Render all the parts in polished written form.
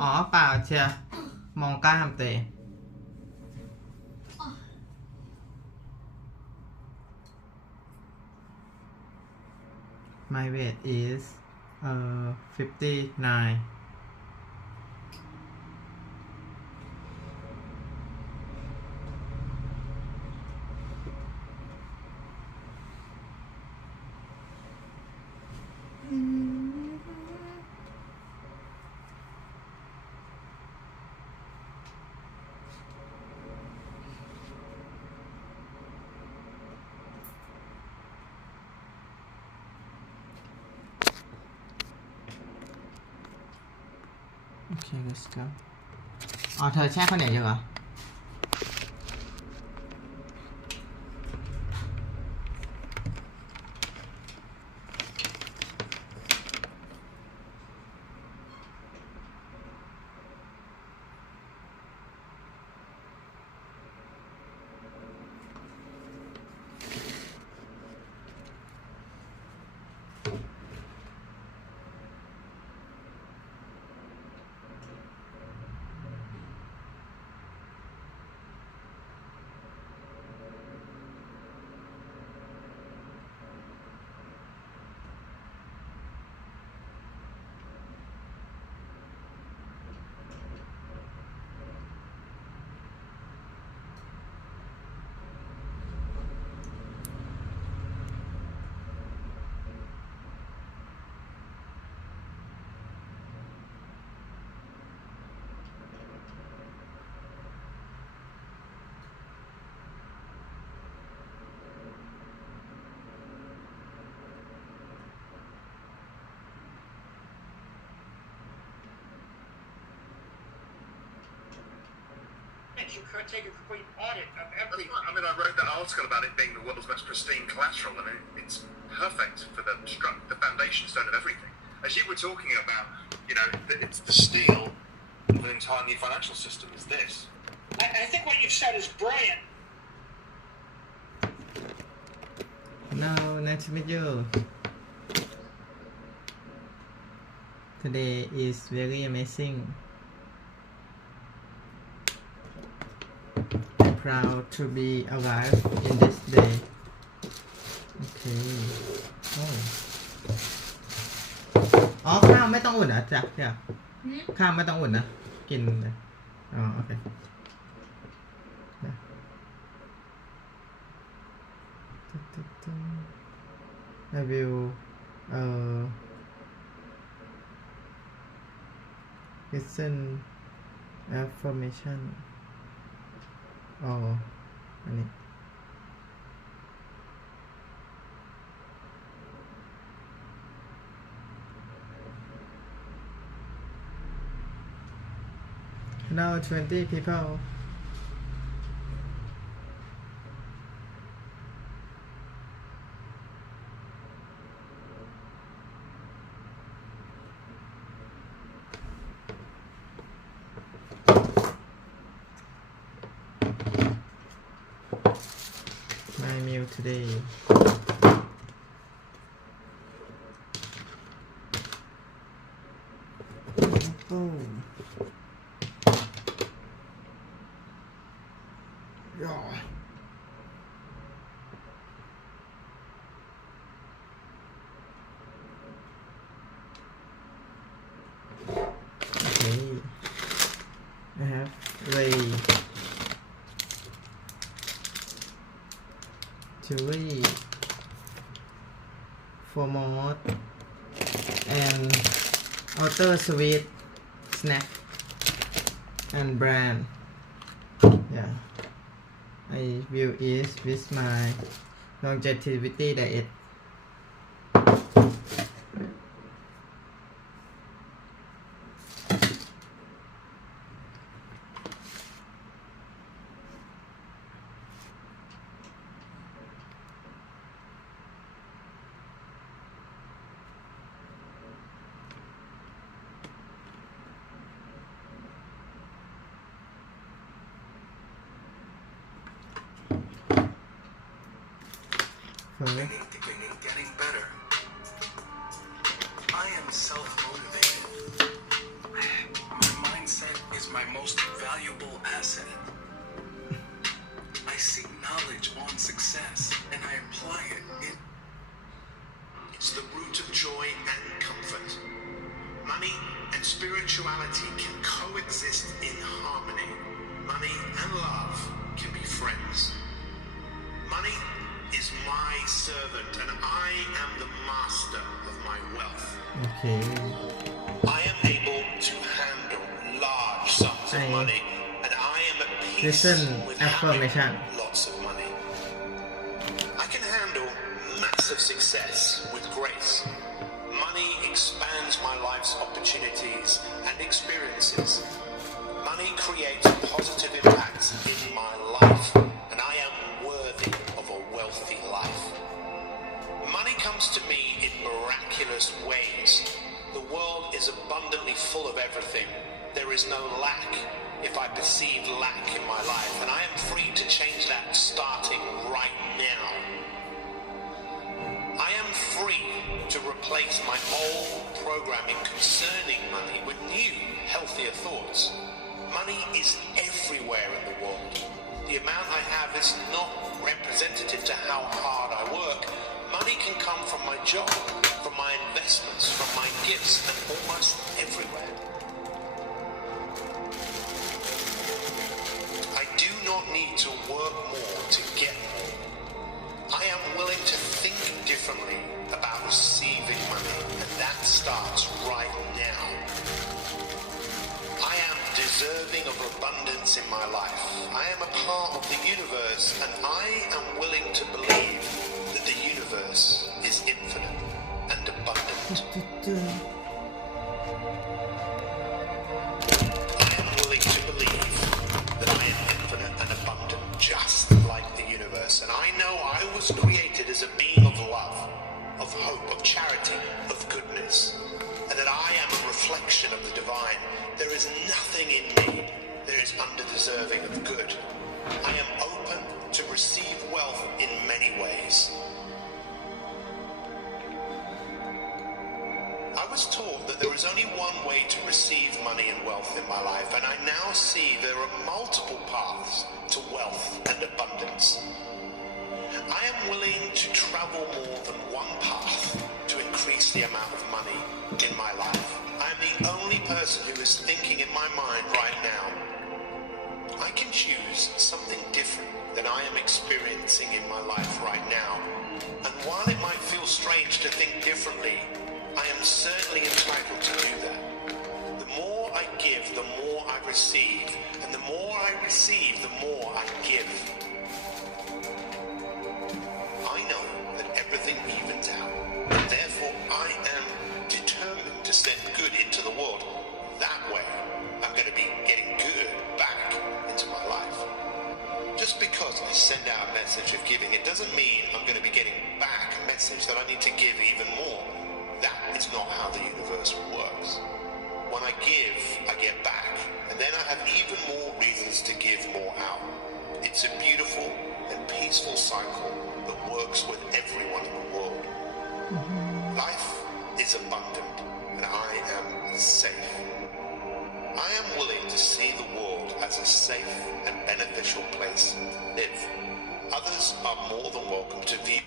อ๋อเปล่าเชียมองกล้ามเตะ My weight is 59 โอเค let's go อ๋อเธอแช่ข้าวเหนียวอยู่เหรอYou could take a complete audit of everything. I mean, I wrote that article about it being the world's most pristine collateral, and it's perfect for the foundation stone of everything. As you were talking about, you know, it's the steel of an entire new financial system is this. I think what you've said is brilliant. No nice to meet you today is very amazing I'm proud to be alive in this day okay อ๋อข้าวไม่ต้องอุ่นนะจ๊ะเดี๋ยวข้าวไม่ต้องอุ่นนะกินเลยอ๋อโอเคI will listen affirmation อ๋ออันนี้ Now 20 people my meal today oh yeah okay I have whey chili format and outer sweet snack and brand yeah I will eat with my longevity diet Getting better. I am self-motivated. My valuable asset. I seek knowledge on success, and I apply it in... It's the root of joy and comfort. Money and spirituality can coexist in harmony. Money and love can be friends. Money is my servant, and I am the master of my wealth. โอเค I am able to handle large sums of money, and I am at peace Listen, with affirmation. having lots of money. I can handle massive success with grace. Money expands my life's opportunities and experiences. Money creates positive impacts in my life, and I am worthy of a wealthy life. Money comes to me in miraculous ways. The world is abundantly full of everything. There is no lack if I perceive lack in my life, and I am free to change that starting right now. I am free to replace my old programming concerning money with new, healthier thoughts. Money is everywhere in the world. The amount I have is not representative to how hard I work. Money can come from my job, from my investments, from my gifts, and almost everywhere. I do not need to work more to get more. I am willing to think differently about receiving money, and that starts right now. I am deserving of abundance in my life. I am a part of the universe, and I am willing to believe that the universe is infinite and abundant. I am willing to believe that I am infinite and abundant, just like the universe. And I know I was created as a being of love, of hope, of charity, of goodness, and that I am a reflection of the divine. There is nothing in me that is underdeserving of good. I am open to receive wealth in many ways. I was taught that there is only one way to receive money and wealth in my life, and I now see there are multiple paths to wealth and abundance. I am willing to travel more than one path to increase the amount of money in my life. I am the only person who is thinking in my mind right now. I can choose something different than I am experiencing in my life right now. And while it might feel strange to think differently, I am certainly entitled to do that. The more I give, the more I receive. And the more I receive, the more I give. I know that everything evens out. And therefore, I am determined to send good into the world. That way, I'm going to be getting good back into my life. Just because I send out a message of giving, it doesn't mean I'm going to be getting back a message that I need to give even more. That is not how the universe works. When I give, I get back, and then I have even more reasons to give more out. It's a beautiful and peaceful cycle that works with everyone in the world. Life is abundant, and I am safe. I am willing to see the world as a safe and beneficial place to live. Others are more than welcome to view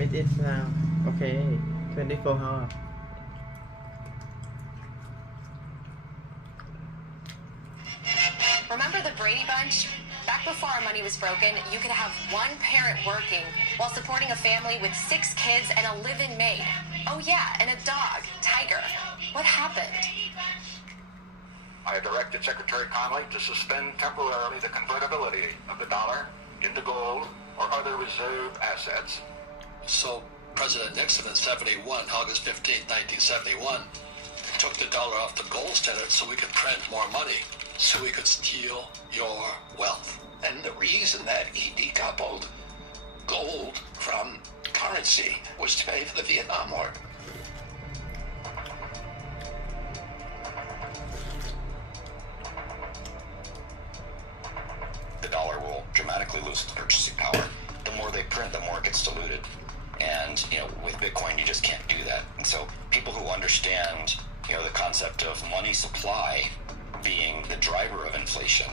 it is now. Okay, 24 hours. Remember the Brady Bunch? Back before our money was broken, you could have one parent working while supporting a family with 6 kids and a live-in maid. Oh yeah, and a dog, Tiger. What happened? I directed Secretary Connolly to suspend temporarily the convertibility of the dollar into gold or other reserve assets. So President Nixon in 71, August 15, 1971, took the dollar off the gold standard so we could print more money, so we could steal your wealth. And the reason that he decoupled gold from currency was to pay for the Vietnam War. The dollar will dramatically lose its purchasing power. The more they print, the more it gets diluted. And, with Bitcoin, you just can't do that. And so people who understand, the concept of money supply being the driver of inflation,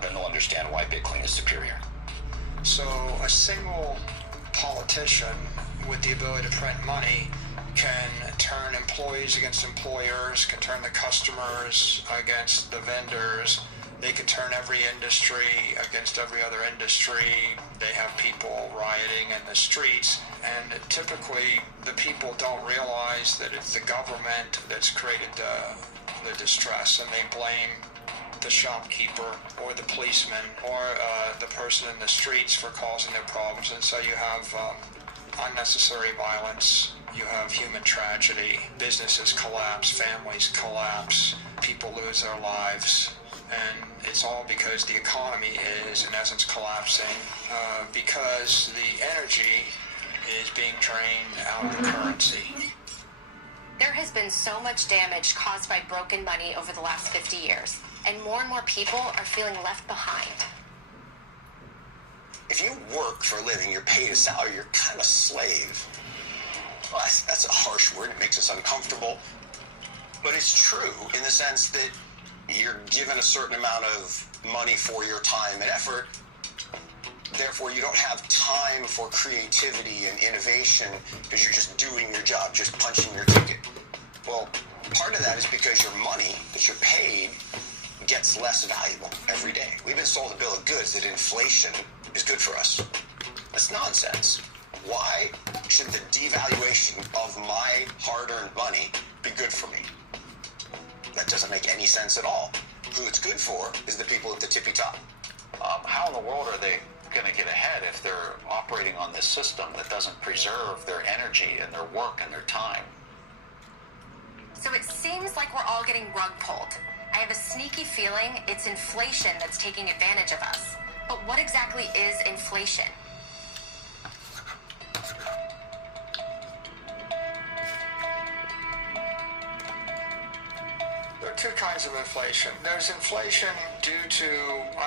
then they'll understand why Bitcoin is superior. So a single politician with the ability to print money can turn employees against employers, can turn the customers against the vendors. They could turn every industry against every other industry. They have people rioting in the streets. And typically, the people don't realize that it's the government that's created the distress, and they blame the shopkeeper or the policeman or the person in the streets for causing their problems. And so you have unnecessary violence. You have human tragedy. Businesses collapse. Families collapse. People lose their lives. And it's all because the economy is, in essence, collapsing because the energy is being drained out of the currency. There has been so much damage caused by broken money over the last 50 years, and more people are feeling left behind. If you work for a living, you're paid a salary, you're kind of a slave. Well, that's a harsh word. It makes us uncomfortable. But it's true in the sense that you're given a certain amount of money for your time and effort. Therefore, you don't have time for creativity and innovation because you're just doing your job, just punching your ticket. Well, part of that is because your money that you're paid gets less valuable every day. We've been sold a bill of goods that inflation is good for us. That's nonsense. Why should the devaluation of my hard-earned money be good for me? That doesn't make any sense at all. Who it's good for is the people at the tippy top. How in the world are they going to get ahead if they're operating on this system that doesn't preserve their energy and their work and their time? So it seems like we're all getting rug pulled. I have a sneaky feeling it's inflation that's taking advantage of us. But what exactly is inflation? There are two kinds of inflation. There's inflation due to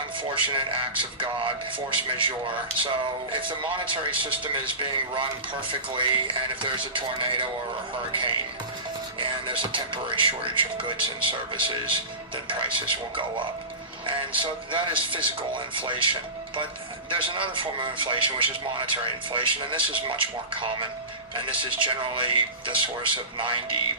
unfortunate acts of God, force majeure. So if the monetary system is being run perfectly, and if there's a tornado or a hurricane, and there's a temporary shortage of goods and services, then prices will go up. And so that is physical inflation. But there's another form of inflation, which is monetary inflation, and this is much more common. And this is generally the source of 98%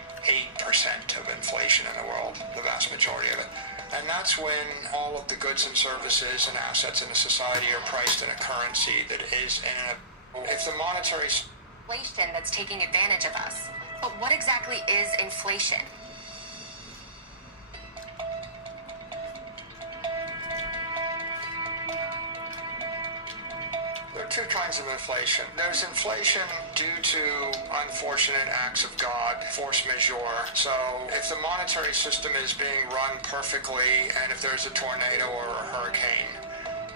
of inflation in the world, the vast majority of it. And that's when all of the goods and services and assets in a society are priced in a currency that is in a... If the monetary... Inflation that's taking advantage of us. But what exactly is inflation? There are two kinds of inflation. There's inflation due to unfortunate acts of God, force majeure. So if the monetary system is being run perfectly, and if there's a tornado or a hurricane,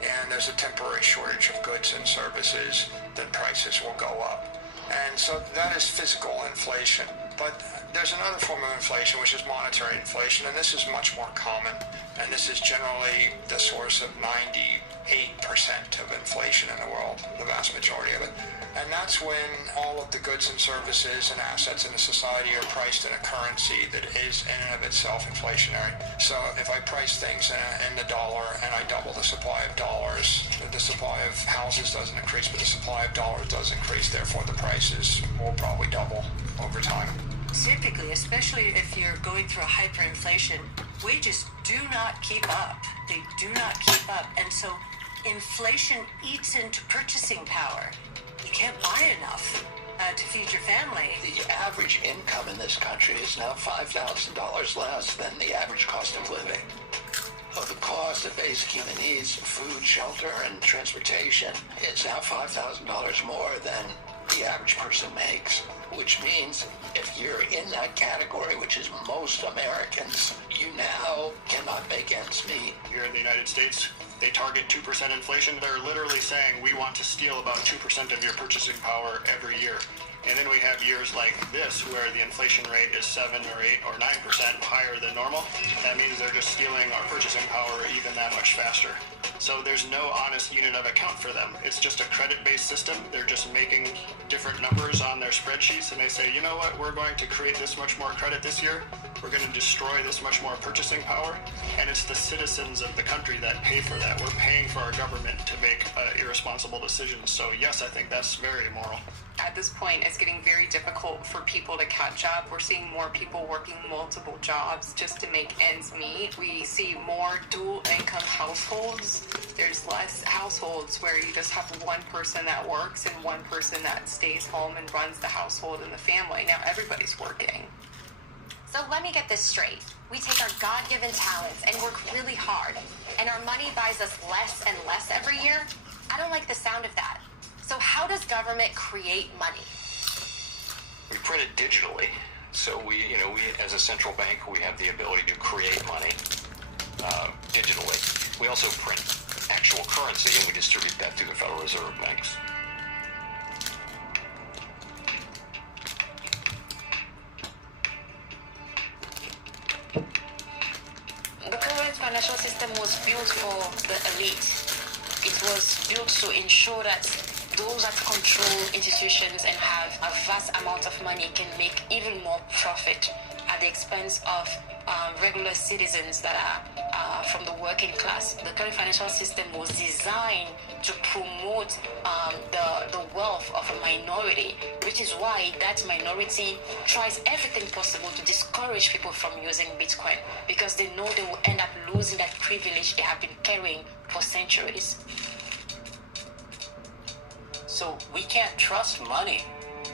and there's a temporary shortage of goods and services, then prices will go up. And so that is physical inflation. But there's another form of inflation, which is monetary inflation, and this is much more common. And this is generally the source of 98% 8% of inflation in the world, the vast majority of it. And that's when all of the goods and services and assets in a society are priced in a currency that is in and of itself inflationary. So if I price things in the dollar and I double the supply of dollars, the supply of houses doesn't increase, but the supply of dollars does increase. Therefore, the prices will probably double over time. Typically, especially if you're going through a hyperinflation, wages do not keep up. They do not keep up. And so inflation eats into purchasing power. You can't buy enough to feed your family. The average income in this country is now $5,000 less than the average cost of living. Of the cost of basic human needs, food, shelter, and transportation, it's now $5,000 more than the average person makes, which means if you're in that category, which is most Americans, you now cannot make ends meet. Here in the United States, they target 2% inflation. They're literally saying we want to steal about 2% of your purchasing power every year. And then we have years like this where the inflation rate is 7 or 8 or 9% higher than normal. That means they're just stealing our purchasing power even that much faster. So there's no honest unit of account for them. It's just a credit-based system. They're just making different numbers on their spreadsheets, and they say, you know what, we're going to create this much more credit this year. We're going to destroy this much more purchasing power. And it's the citizens of the country that pay for that. We're paying for our government to make irresponsible decisions. So yes, I think that's very immoral. At this point, it's getting very difficult for people to catch up. We're seeing more people working multiple jobs just to make ends meet. We see more dual income households. There's less households where you just have one person that works and one person that stays home and runs the household and the family. Now everybody's working. So let me get this straight. We take our God-given talents and work really hard, and our money buys us less and less every year? I don't like the sound of that. So how does government create money? We print it digitally. So we as a central bank, we have the ability to create money digitally. We also print actual currency, and we distribute that through the Federal Reserve banks. The current financial system was built for the elite. It was built to ensure that those that control institutions and have a vast amount of money can make even more profit at the expense of regular citizens that are from the working class. The current financial system was designed to promote the wealth of a minority, which is why that minority tries everything possible to discourage people from using Bitcoin, because they know they will end up losing that privilege they have been carrying for centuries. So we can't trust money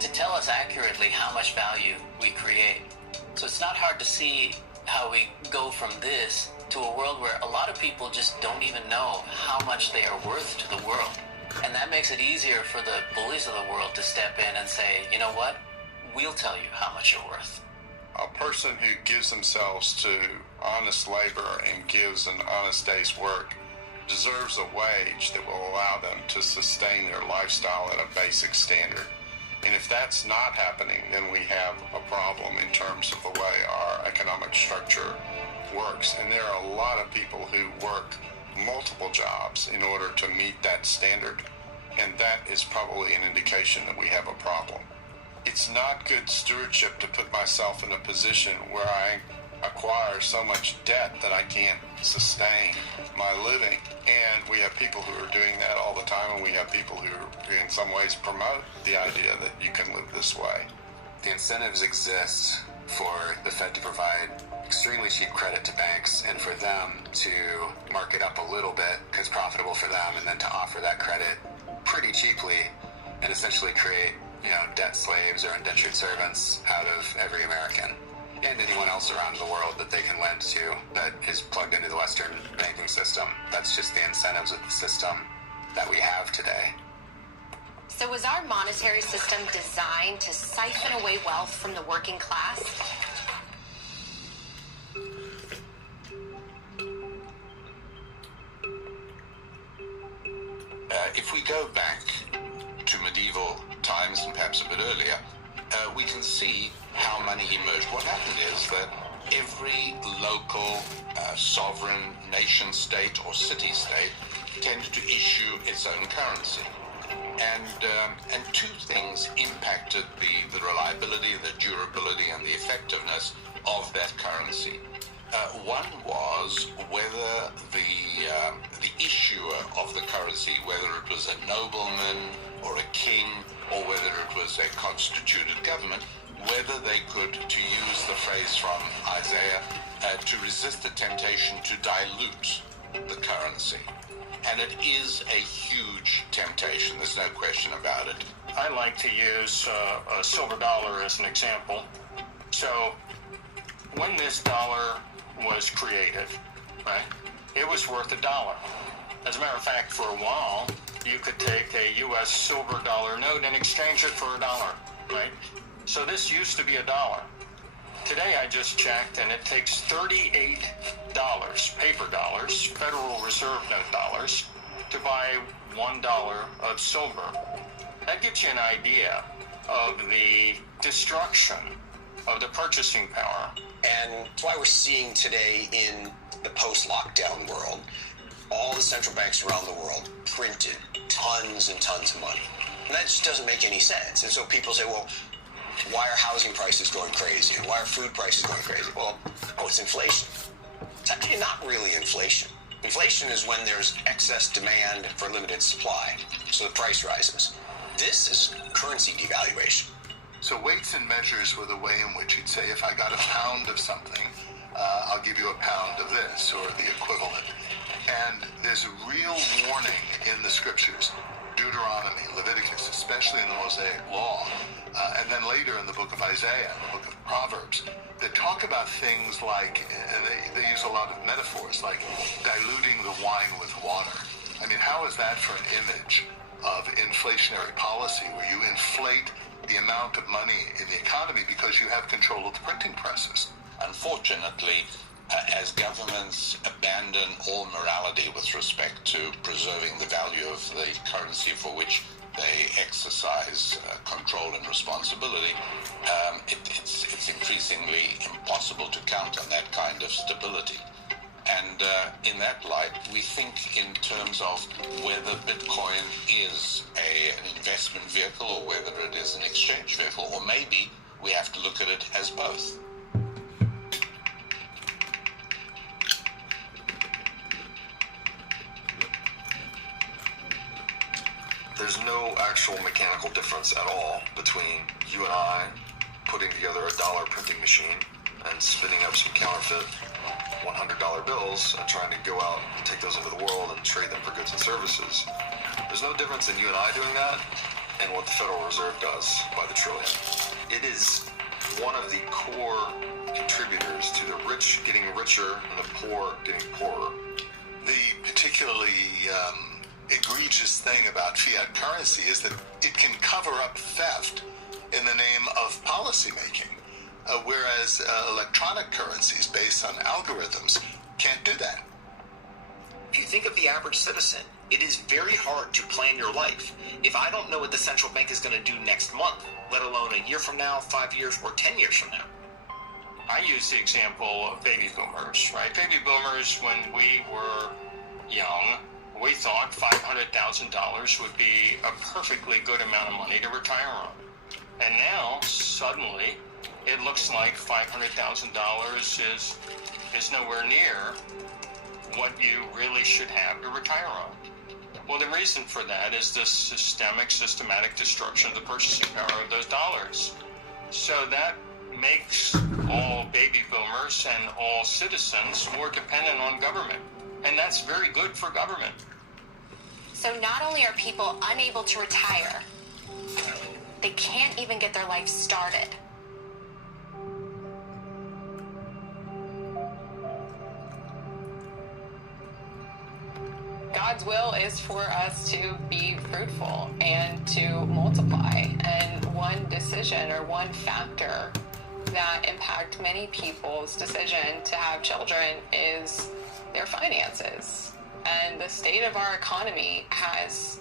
to tell us accurately how much value we create. So it's not hard to see how we go from this to a world where a lot of people just don't even know how much they are worth to the world. And that makes it easier for the bullies of the world to step in and say, you know what, we'll tell you how much you're worth. A person who gives themselves to honest labor and gives an honest day's work deserves a wage that will allow them to sustain their lifestyle at a basic standard. And if that's not happening, then we have a problem in terms of the way our economic structure works. And there are a lot of people who work multiple jobs in order to meet that standard. And that is probably an indication that we have a problem. It's not good stewardship to put myself in a position where I acquire so much debt that I can't sustain my living. And we have people who are doing that all the time, and we have people who in some ways promote the idea that you can live this way. The incentives exist for the Fed to provide extremely cheap credit to banks and for them to mark it up a little bit because it's profitable for them, and then to offer that credit pretty cheaply and essentially create, debt slaves or indentured servants out of every American and anyone else around the world that they can lend to that is plugged into the Western banking system. That's just the incentives of the system that we have today. So was our monetary system designed to siphon away wealth from the working class? If we go back to medieval times and perhaps a bit earlier, we can see how money emerged. What happened is that every local sovereign nation state or city state tended to issue its own currency. And two things impacted the reliability, the durability, and the effectiveness of that currency. One was whether the issuer of the currency, whether it was a nobleman or a king, or whether it was a constituted government, whether they could, to use the phrase from Isaiah, to resist the temptation to dilute the currency. And it is a huge temptation, there's no question about it. I like to use a silver dollar as an example. So when this dollar was created, right, it was worth $1. As a matter of fact, for a while, you could take a U.S. silver dollar note and exchange it for $1, right? So this used to be $1. Today I just checked, and it takes $38, paper dollars, Federal Reserve note dollars, to buy $1 of silver. That gives you an idea of the destruction of the purchasing power. And that's why we're seeing today in the post-lockdown world, all the central banks around the world printed tons and tons of money. And that just doesn't make any sense. And so people say, well, why are housing prices going crazy? And why are food prices going crazy? Well, it's inflation. It's actually not really inflation. Inflation is when there's excess demand for limited supply, so the price rises. This is currency devaluation. So weights and measures were the way in which he'd say, if I got a pound of something, I'll give you a pound of this, or the equivalent. And there's a real warning in the scriptures, Deuteronomy, Leviticus, especially in the Mosaic Law, and then later in the book of Isaiah, the book of Proverbs, that talk about things like, and they use a lot of metaphors, like diluting the wine with water. I mean, how is that for an image of inflationary policy, where you inflate the amount of money in the economy because you have control of the printing presses? Unfortunately, as governments abandon all morality with respect to preserving the value of the currency for which they exercise control and responsibility, it's increasingly impossible to count on that kind of stability. And in that light, we think in terms of whether Bitcoin is an investment vehicle or whether it is an exchange vehicle, or maybe we have to look at it as both. There's no actual mechanical difference at all between you and I putting together a dollar printing machine and spinning up some counterfeit $100 bills and trying to go out and take those into the world and trade them for goods and services. There's no difference in you and I doing that and what the Federal Reserve does by the trillion. It is one of the core contributors to the rich getting richer and the poor getting poorer. The particularly egregious thing about fiat currency is that it can cover up theft in the name of policymaking, whereas electronic currencies based on algorithms can't do that. If you think of the average citizen, it is very hard to plan your life if I don't know what the central bank is going to do next month, let alone a year from now, 5 years, or 10 years from now. I use the example of baby boomers, right? Baby boomers, when we were young, we thought $500,000 would be a perfectly good amount of money to retire on. And now, suddenly, it looks like $500,000 is nowhere near what you really should have to retire on. Well, the reason for that is the systematic destruction of the purchasing power of those dollars. So that makes all baby boomers and all citizens more dependent on government. And that's very good for government. So not only are people unable to retire, they can't even get their life started. God's will is for us to be fruitful and to multiply. And one decision or one factor that impacts many people's decision to have children is their finances. And the state of our economy has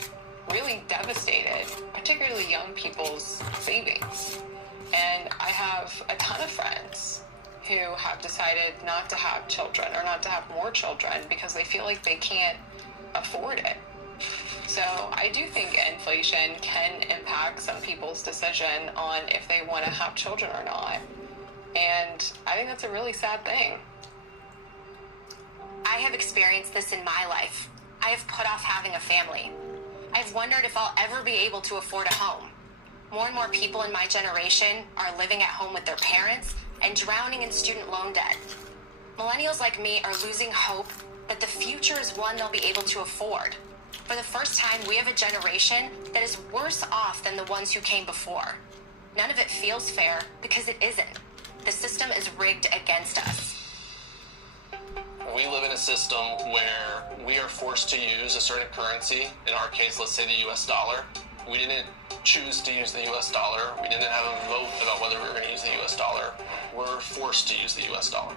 really devastated, particularly young people's savings. And I have a ton of friends who have decided not to have children or not to have more children because they feel like they can't afford it. So I do think inflation can impact some people's decision on if they want to have children or not. And I think that's a really sad thing. I have experienced this in my life. I have put off having a family. I've wondered if I'll ever be able to afford a home. More and more people in my generation are living at home with their parents and drowning in student loan debt. Millennials like me are losing hope that the future is one they'll be able to afford. For the first time, we have a generation that is worse off than the ones who came before. None of it feels fair because it isn't. The system is rigged against us. We live in a system where we are forced to use a certain currency. In our case, let's say the US dollar. We didn't choose to use the US dollar. We didn't have a vote about whether we were going to use the US dollar. We're forced to use the US dollar.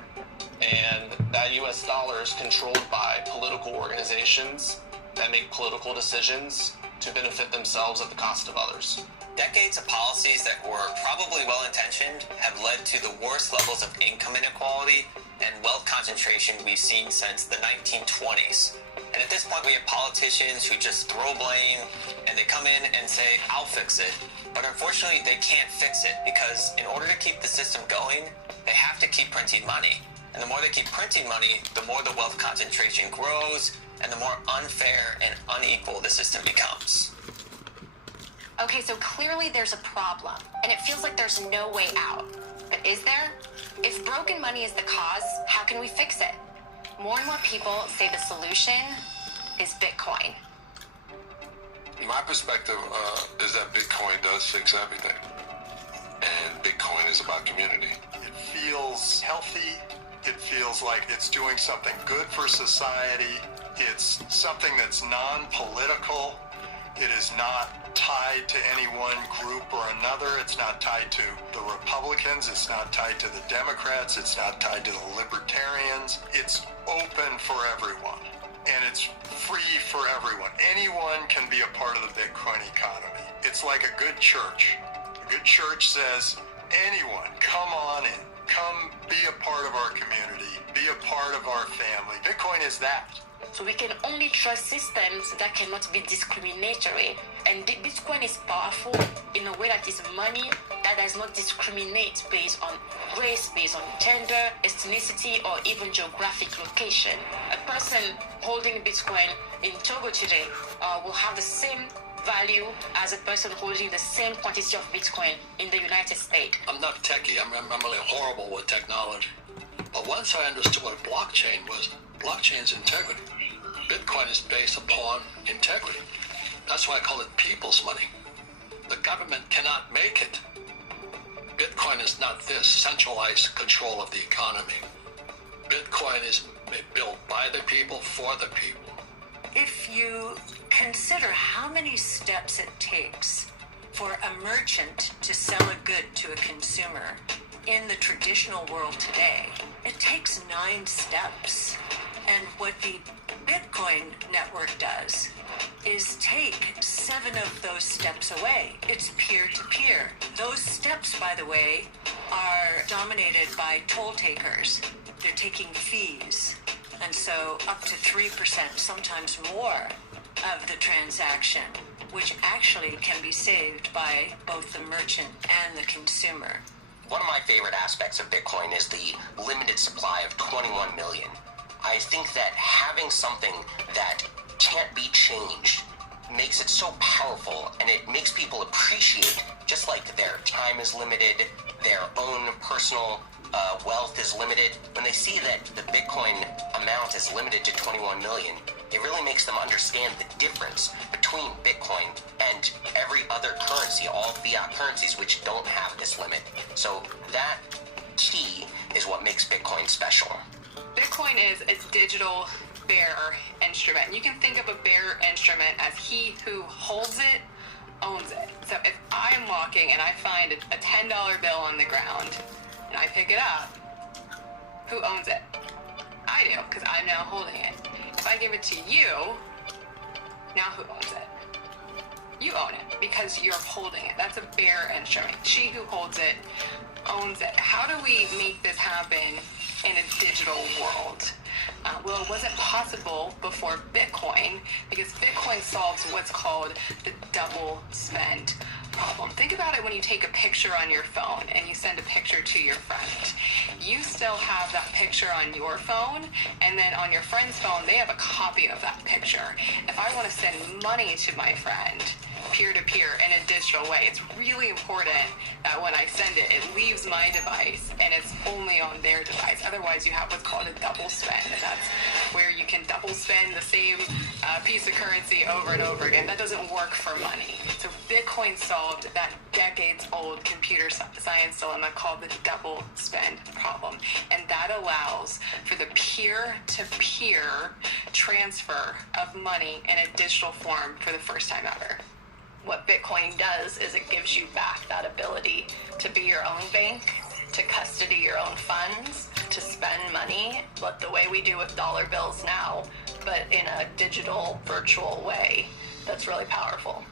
And that US dollar is controlled by political organizations that make political decisions to benefit themselves at the cost of others. Decades of policies that were probably well-intentioned have led to the worst levels of income inequality and wealth concentration we've seen since the 1920s. And at this point, we have politicians who just throw blame and they come in and say, I'll fix it. But unfortunately, they can't fix it because in order to keep the system going, they have to keep printing money. And the more they keep printing money, the more the wealth concentration grows and the more unfair and unequal the system becomes. Okay, so clearly there's a problem, and it feels like there's no way out. But is there? If broken money is the cause, how can we fix it? More and more people say the solution is Bitcoin. My perspective is that Bitcoin does fix everything. And Bitcoin is about community. It feels healthy. It feels like it's doing something good for society. It's something that's non-political. It is not tied to any one group or another. It's not tied to the Republicans. It's not tied to the Democrats. It's not tied to the Libertarians. It's open for everyone, and it's free for everyone. Anyone can be a part of the Bitcoin economy. It's like a good church. A good church says, anyone, come on in. Come be a part of our community. Be a part of our family. Bitcoin is that. So we can only trust systems that cannot be discriminatory. And Bitcoin is powerful in a way that is money that does not discriminate based on race, based on gender, ethnicity, or even geographic location. A person holding Bitcoin in Togo today will have the same value as a person holding the same quantity of Bitcoin in the United States. I'm not techie. I'm really horrible with technology. But once I understood what blockchain was, blockchain's integrity. Bitcoin is based upon integrity. That's why I call it people's money. The government cannot make it. Bitcoin is not this centralized control of the economy. Bitcoin is built by the people, for the people. If you consider how many steps it takes for a merchant to sell a good to a consumer in the traditional world today, it takes 9 steps. And what the Bitcoin network does is take 7 of those steps away. It's peer-to-peer. Those steps, by the way, are dominated by toll takers. They're taking fees. And so up to 3%, sometimes more, of the transaction, which actually can be saved by both the merchant and the consumer. One of my favorite aspects of Bitcoin is the limited supply of 21 million. I think that having something that can't be changed makes it so powerful, and it makes people appreciate, just like their time is limited, their own personal wealth is limited. When they see that the Bitcoin amount is limited to 21 million, it really makes them understand the difference between Bitcoin and every other currency, all fiat currencies which don't have this limit. So that key is what makes Bitcoin special. Bitcoin is a digital bearer instrument. You can think of a bearer instrument as he who holds it owns it. So if I'm walking and I find a $10 bill on the ground and I pick it up, who owns it? I do, because I'm now holding it. If I give it to you, now who owns it? You own it because you're holding it. That's a bearer instrument. She who holds it owns it. How do we make this happen in a digital world? Well, it wasn't possible before Bitcoin because Bitcoin solves what's called the double spend problem. Think about it when you take a picture on your phone and you send a picture to your friend. You still have that picture on your phone, and then on your friend's phone, they have a copy of that picture. If I want to send money to my friend, peer-to-peer in a digital way, it's really important that when I send it, it leaves my device and it's only on their device. Otherwise, you have what's called a double spend, and that's where you can double spend the same piece of currency over and over again. That doesn't work for money. So Bitcoin solved that decades-old computer science dilemma called the double spend problem, and that allows for the peer-to-peer transfer of money in a digital form for the first time ever. What Bitcoin does is it gives you back that ability to be your own bank, to custody your own funds, to spend money, but the way we do with dollar bills now, but in a digital, virtual way that's really powerful.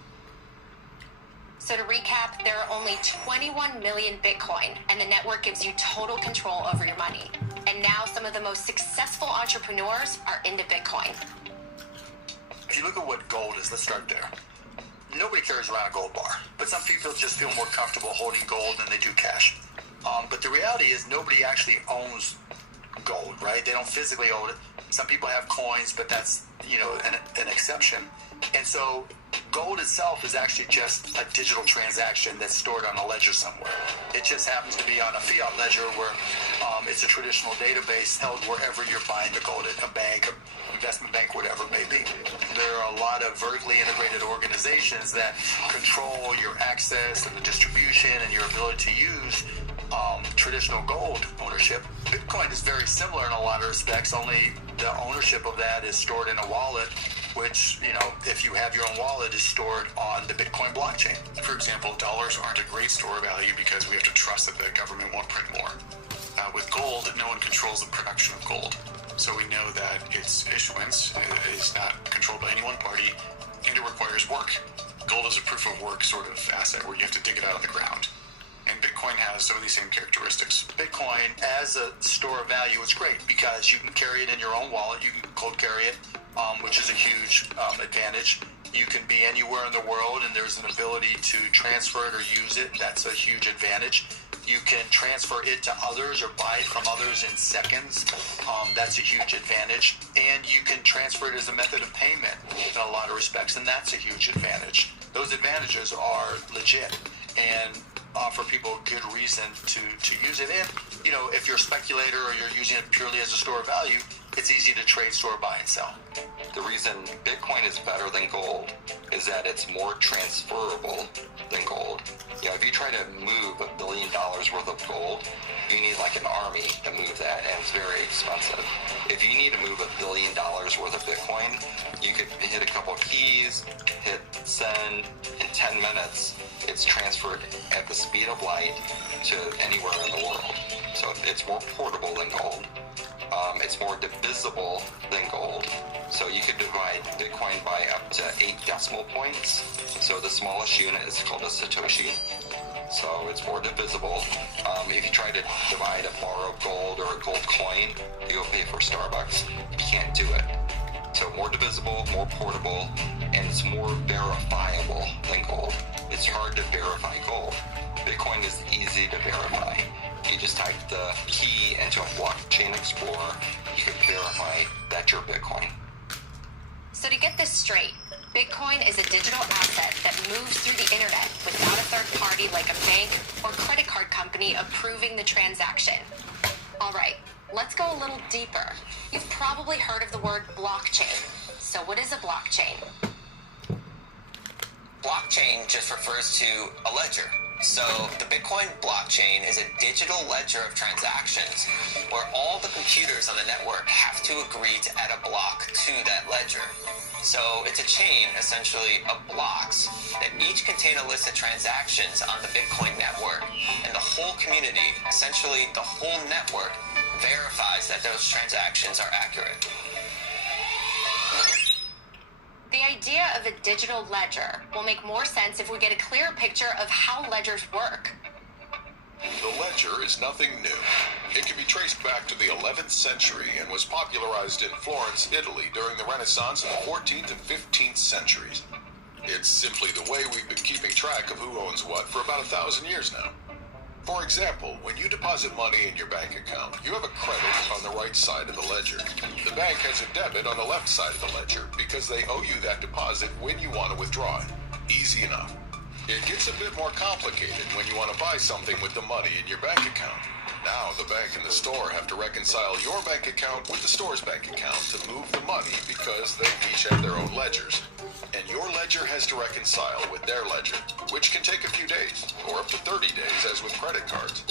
So to recap, there are only 21 million Bitcoin, and the network gives you total control over your money. And now some of the most successful entrepreneurs are into Bitcoin. If you look at what gold is, let's start there. Nobody carries around a gold bar, but some people just feel more comfortable holding gold than they do cash. But the reality is nobody actually owns gold, right? They don't physically own it. Some people have coins, but that's, an exception. And so gold itself is actually just a digital transaction that's stored on a ledger somewhere. It just happens to be on a fiat ledger where it's a traditional database held wherever you're buying the gold at a bank, investment bank, whatever it may be. There are a lot of vertically integrated organizations that control your access and the distribution and your ability to use traditional gold ownership. Bitcoin is very similar in a lot of respects, only the ownership of that is stored in a wallet, which, if you have your own wallet, is stored on the Bitcoin blockchain. For example, dollars aren't a great store of value because we have to trust that the government won't print more. With gold, no one controls the production of gold. So we know that its issuance is not controlled by any one party, and it requires work. Gold is a proof of work sort of asset where you have to dig it out of the ground. And Bitcoin has some of these same characteristics. Bitcoin, as a store of value, is great because you can carry it in your own wallet. You can cold carry it, which is a huge advantage. You can be anywhere in the world, and there's an ability to transfer it or use it. That's a huge advantage. You can transfer it to others or buy it from others in seconds. That's a huge advantage. And you can transfer it as a method of payment in a lot of respects, and that's a huge advantage. Those advantages are legit and offer people good reason to use it. And, if you're a speculator or you're using it purely as a store of value, it's easy to trade, store, buy, and sell. The reason Bitcoin is better than gold is that it's more transferable than gold. If you try to move $1 billion worth of gold, you need like an army to move that, and it's very expensive. If you need to move $1 billion worth of Bitcoin, you could hit a couple keys, hit send, in 10 minutes, it's transferred at the speed of light to anywhere in the world. So it's more portable than gold. It's more divisible than gold. So you could divide Bitcoin by up to 8 decimal points. So the smallest unit is called a Satoshi. So it's more divisible. If you try to divide a bar of gold or a gold coin to go pay for Starbucks, you can't do it. So more divisible, more portable, and it's more verifiable than gold. It's hard to verify gold. Bitcoin is easy to verify. You just type the key into a blockchain explorer, you can verify that you're Bitcoin. So to get this straight, Bitcoin is a digital asset that moves through the internet without a third party like a bank or credit card company approving the transaction. All right, let's go a little deeper. You've probably heard of the word blockchain. So what is a blockchain? Blockchain just refers to a ledger. So the Bitcoin blockchain is a digital ledger of transactions where all the computers on the network have to agree to add a block to that ledger. So it's a chain, essentially, of blocks that each contain a list of transactions on the Bitcoin network. And the whole community, essentially the whole network, verifies that those transactions are accurate. The idea of a digital ledger will make more sense if we get a clearer picture of how ledgers work. The ledger ledger is nothing new. It can be traced back to the 11th century and was popularized in Florence, Italy during the Renaissance in the 14th and 15th centuries. It's simply the way we've been keeping track of who owns what for about 1,000 years now. For example, when you deposit money in your bank account, you have a credit on the right side of the ledger. The bank has a debit on the left side of the ledger because they owe you that deposit when you want to withdraw it. Easy enough. It gets a bit more complicated when you want to buy something with the money in your bank account. Now the bank and the store have to reconcile your bank account with the store's bank account to move the money because they each have their own ledgers. And your ledger has to reconcile with their ledger, which can take a few days, or up to 30 days as with credit cards.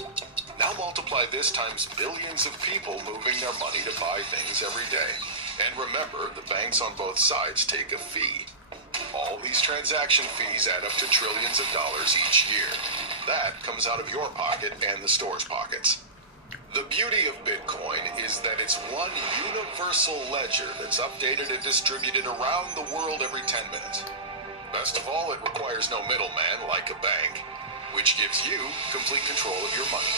Now multiply this times billions of people moving their money to buy things every day. And remember, the banks on both sides take a fee. All these transaction fees add up to trillions of dollars each year. That comes out of your pocket and the store's pockets. The beauty of Bitcoin is that it's one universal ledger that's updated and distributed around the world every 10 minutes. Best of all, it requires no middleman like a bank, which gives you complete control of your money.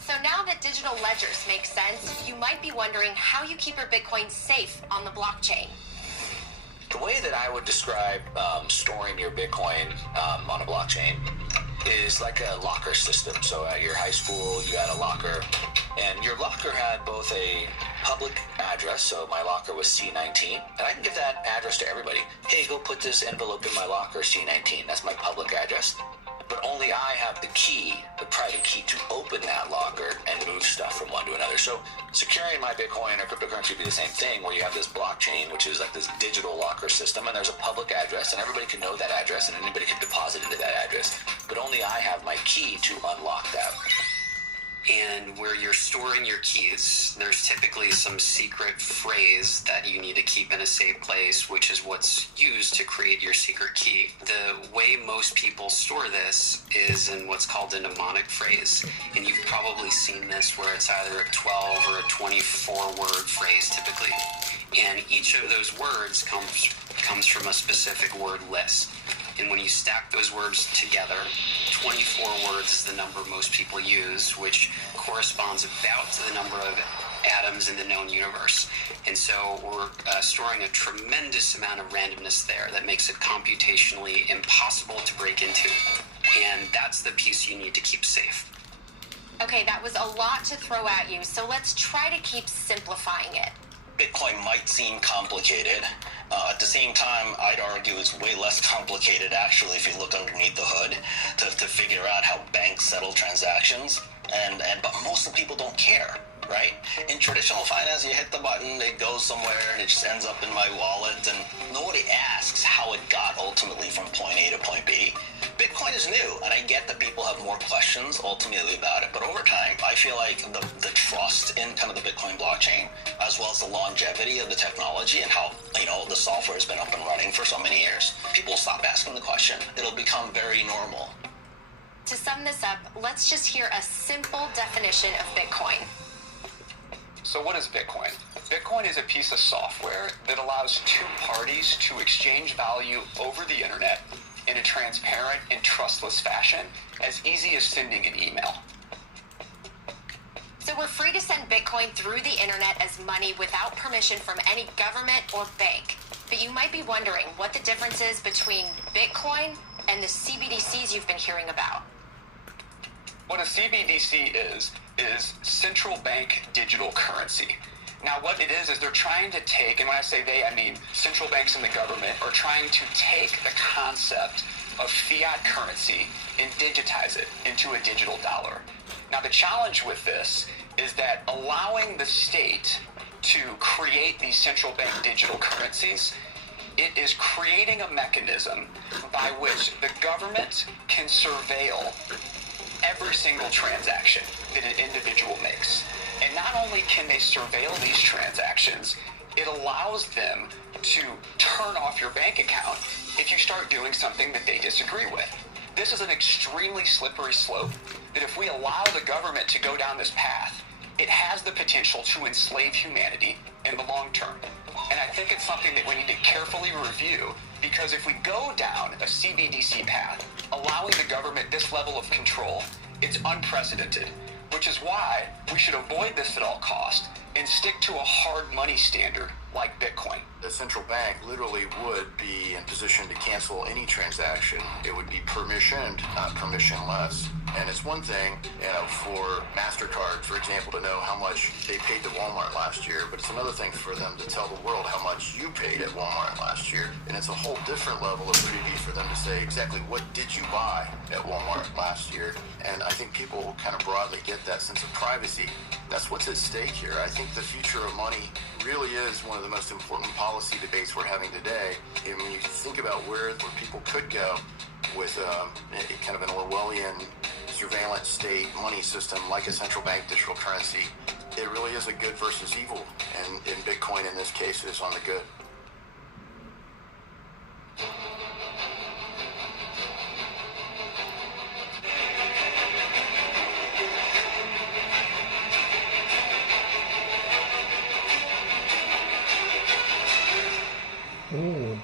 So now that digital ledgers make sense, you might be wondering how you keep your Bitcoin safe on the blockchain. The way that I would describe storing your Bitcoin on a blockchain is like a locker system. So at your high school, you had a locker, and your locker had both a public address, so my locker was C19, and I can give that address to everybody. Hey, go put this envelope in my locker, C19. That's my public address. But only I have the key, the private key, to open that locker and move stuff from one to another. So securing my Bitcoin or cryptocurrency would be the same thing, where you have this blockchain, which is like this digital locker system, and there's a public address, and everybody can know that address, and anybody can deposit into that address. But only I have my key to unlock that. And where you're storing your keys, there's typically some secret phrase that you need to keep in a safe place, which is what's used to create your secret key. The way most people store this is in what's called a mnemonic phrase. And you've probably seen this where it's either a 12 or a 24-word phrase typically. And each of those words comes from a specific word list. And when you stack those words together, 24 words is the number most people use, which corresponds about to the number of atoms in the known universe. And so we're storing a tremendous amount of randomness there that makes it computationally impossible to break into. And that's the piece you need to keep safe. Okay, that was a lot to throw at you, so let's try to keep simplifying it. Bitcoin might seem complicated. At the same time, I'd argue it's way less complicated, actually, if you look underneath the hood to figure out how banks settle transactions. But most of the people don't care, right? In traditional finance, you hit the button, it goes somewhere, and it just ends up in my wallet, and nobody asks how it got ultimately from point A to point B. Bitcoin is new, and I get that people have more questions ultimately about it, but over time, I feel like the trust in kind of the Bitcoin blockchain, as well as the longevity of the technology and how, the software has been up and running for so many years, people will stop asking the question. It'll become very normal. To sum this up, let's just hear a simple definition of Bitcoin. So what is Bitcoin? Bitcoin is a piece of software that allows two parties to exchange value over the internet in a transparent and trustless fashion, as easy as sending an email. So we're free to send Bitcoin through the internet as money without permission from any government or bank. But you might be wondering what the difference is between Bitcoin and the CBDCs you've been hearing about. What a CBDC is central bank digital currency. Now what it is they're trying to take, and when I say they, I mean central banks and the government, are trying to take the concept of fiat currency and digitize it into a digital dollar. Now the challenge with this is that allowing the state to create these central bank digital currencies, it is creating a mechanism by which the government can surveil every single transaction that an individual makes. And not only can they surveil these transactions, it allows them to turn off your bank account if you start doing something that they disagree with. This is an extremely slippery slope that if we allow the government to go down this path, it has the potential to enslave humanity in the long term. And I think it's something that we need to carefully review, because if we go down a CBDC path, a allowing the government this level of control, it's unprecedented, which is why we should avoid this at all cost and stick to a hard money standard like Bitcoin. The central bank literally would be in position to cancel any transaction. It would be permissioned, not permissionless. And it's one thing, for MasterCard, for example, to know how much they paid to Walmart last year, but it's another thing for them to tell the world how much you paid at Walmart last year. And it's a whole different level of privy for them to say exactly what did you buy at Walmart last year. And I think people kind of broadly get that sense of privacy. That's what's at stake here. I think the future of money really is one of the most important policy debates we're having today. And when you think about where people could go with kind of an Orwellian surveillance state money system like a central bank digital currency, it really is a good versus evil. And Bitcoin in this case is on the good. Ooh.